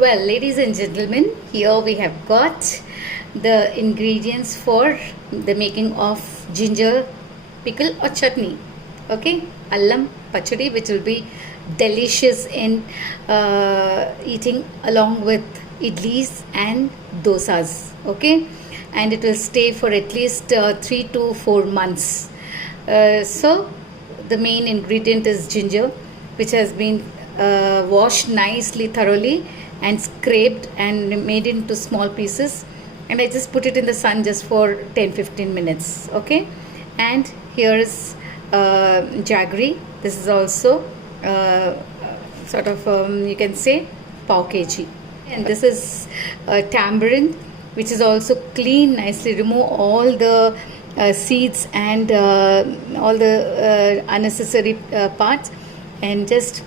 Well, ladies and gentlemen, here we have got the ingredients for the making of ginger pickle or chutney. Okay, allam pachadi, which will be delicious in eating along with idlis and dosas. Okay, and it will stay for at least 3 to 4 months. So, the main ingredient is ginger, which has been washed nicely, thoroughly, and scraped and made into small pieces. And I just put it in the sun just for 10-15 minutes. Okay, and here is jaggery. This is also sort of you can say pav kg. And this is tamarind, which is also clean nicely. Remove all the seeds and all the unnecessary parts, and just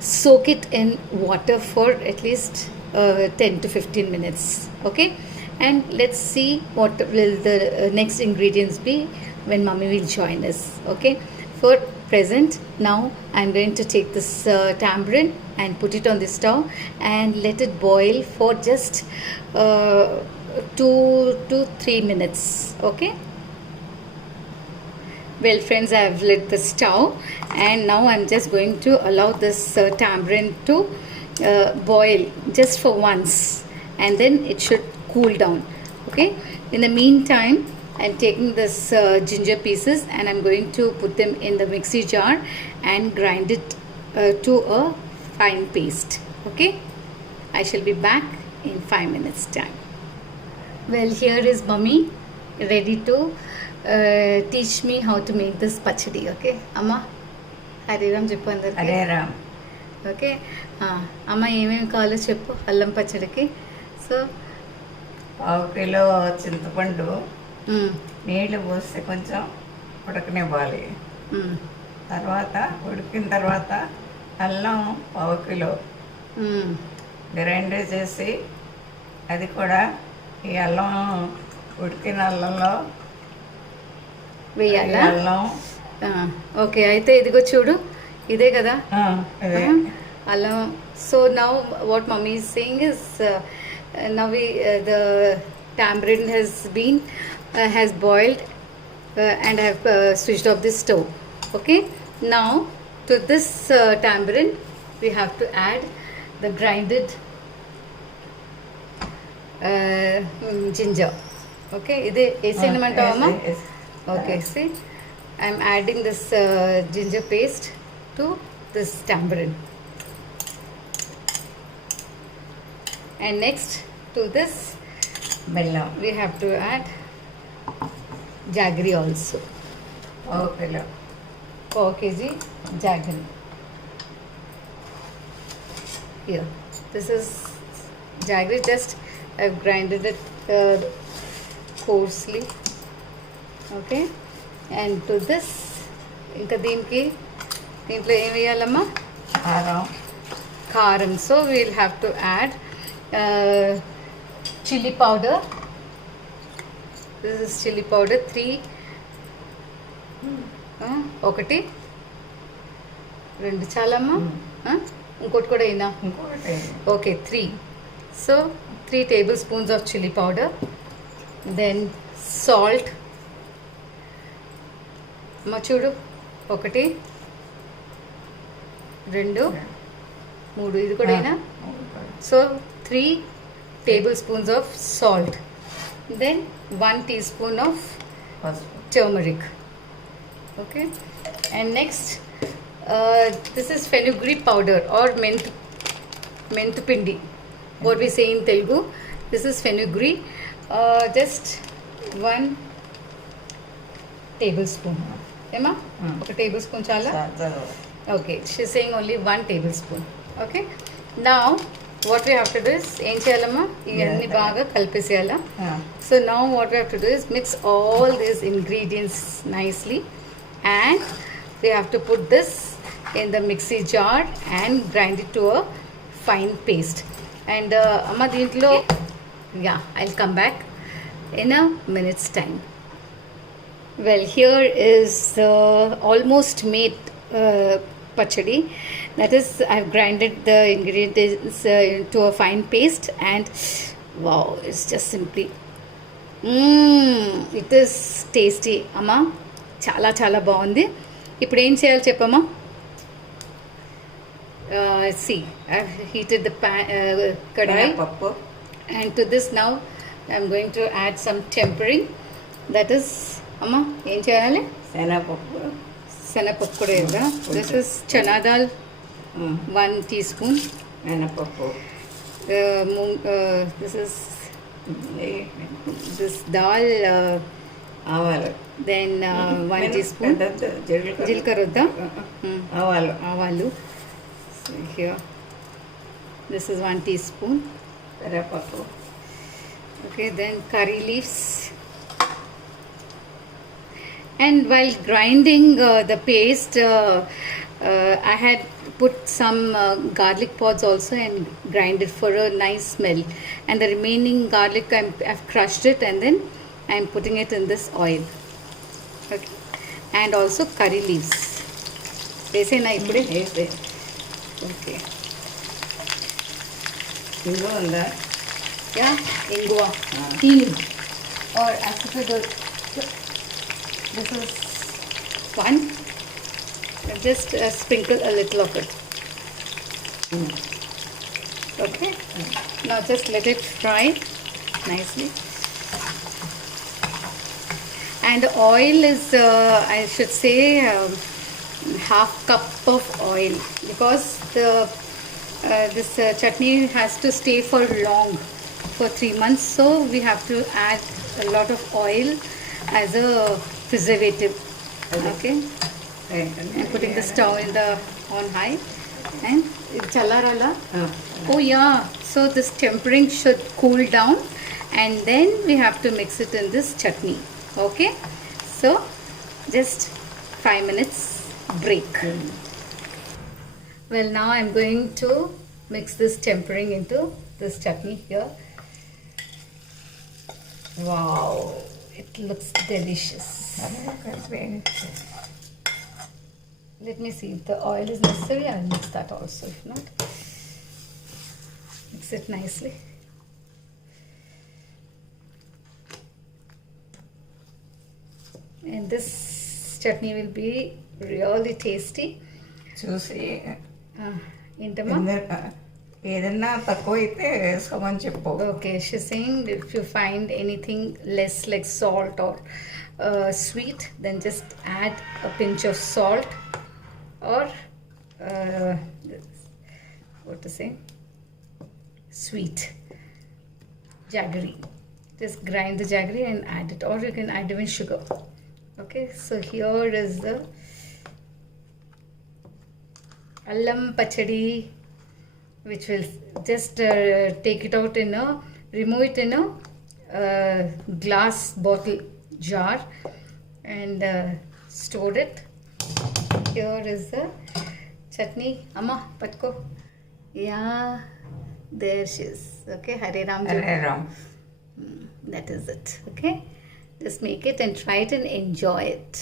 soak it in water for at least 10 to 15 minutes. Okay, and let's see what will the next ingredients be when mommy will join us. Okay, for present, now I'm going to take this tamarind and put it on the stove and let it boil for just 2 to 3 minutes. Okay. Well friends, I have lit the stove and now I'm just going to allow this tamarind to boil just for once, and then it should cool down. Okay, in the meantime I'm taking this ginger pieces and I'm going to put them in the mixie jar and grind it to a fine paste. Okay, I shall be back in 5 minutes time. Well, here is mummy ready to teach me how to make this pachadi. Okay, Amma, Hare Ram cheppu andarki. Hare Ram. Okay, Amma ఏమేమి కావాలో చెప్పు అల్లం పచ్చడికి. So పావు kilo చింతపండు నీళ్ళు పోస్తే కొంచెం ఉడకనివ్వాలి. తర్వాత ఉడికిన తర్వాత అల్లం పావు కిలో గ్రైండర్ చేసి అది కూడా ఈ అల్లం ఉడికిన అల్లంలో వేయాలా? అల్లం ఓకే, అయితే ఇదిగో చూడు, ఇదే కదా అదే అల్లం. So now what mummy is saying is now the tamarind has boiled and I have switched off the stove. Okay, now to this tamarind we have to add the grinded ginger. Okay, ide esainamantavu amma. Okay, see, I am adding this ginger paste to this tamarind. And next to this బెల్లం we have to add jaggery also. పావు kilo 4 kg jaggery. Here, this is jaggery, just I've grinded it coarsely. Okay, and to this ఇంకా దీంట్లో ఏం వేయాలమ్మా? కారం. So we'll have to add chili powder. This is chili powder 3 ఒకటి రెండు చాలమ్మా, ఇంకోటి కూడా అయినా. ఇంకొకటి okay, 3. So 3 tablespoons of chili powder. Then salt. అమ్మ చూడు, 1 2 3, ఇది కూడా అయినా. So 3 tablespoons of salt. Then 1 teaspoon of పసుపు turmeric. Okay, and next this is fenugreek powder or mentu pindi, what we say in Telugu. This is fenugreek, just 1 tablespoon. Emma, 1 tablespoon chala. Okay, she's saying only 1 tablespoon. Okay, now what we have to do is ఏం చేయాలమ్మా, ఇవన్నీ బాగా కలిపేసేయాలా. So now what we have to do is mix all these ingredients nicely, and we have to put this in the mixie jar and grind it to a fine paste. And amma దీంట్లో I'll come back in a minute's time. Well, here is almost made pachadi. That is, I've grinded the ingredients into a fine paste, and wow, it's just simply it is tasty అమ్మా. చాలా చాలా బాగుంది. ఇప్పుడు ఏం చేయాలి చెప్పమ్మా? See, I've heated the kadai, పప్పు and to this now I'm going to add some tempering. That is, అమ్మా ఏం చేయాలి? శనగపప్పు శనగపప్పు కూడా వేద్దా. This is chana dal 1 teaspoon. మినపప్పు This is this dal, ఆవాలు then 1 teaspoon జీలకర్ర వద్దా. ఆవాలు ఆవాలు. So here, this is 1 teaspoon. కరివేపాకు Okay, then curry leaves. And while grinding the paste, I had put some garlic pods also and grind it for a nice smell. And the remaining garlic I've crushed it, and then I'm putting it in this oil. Okay, and also curry leaves. వేసేనా ఇప్పుడే? వేస్తే okay. ఇందులో ఉందా? Yeah, ఇంగువ, hinge, or as per the, this is one. Just sprinkle a little of it. Okay. Now just let it fry nicely. And the oil is, I should say, half cup of oil, because this chutney has to stay for long, for 3 months. So we have to add a lot of oil as a preservative. Okay. I'm putting the stove on high, and chalarala. Oh yeah, so this tempering should cool down, and then we have to mix it in this chutney. Okay, so just 5 minutes break. Well, now I'm going to mix this tempering into this chutney here. Wow, it looks delicious. Let me see if the oil is necessary. I'll mix that also. If not, mix it nicely. And this chutney will be really tasty. చూసి Intama? ఏదన్నా తక్కువ అయితే వేసుకోమని చెప్పు. Okay, she's saying if you find anything less, like salt or sweet, then just add a pinch of salt, or what to say, sweet jaggery. Just grind the jaggery and add it, or you can add even sugar. Okay, so here is the allam pachadi, which will just take it out in a, remove it in a glass bottle jar and store it. Here is the chutney. Amma, patko. Yeah, there she is. Okay, Hare Ram. Hare Ram. That is it. Okay, just make it and try it and enjoy it.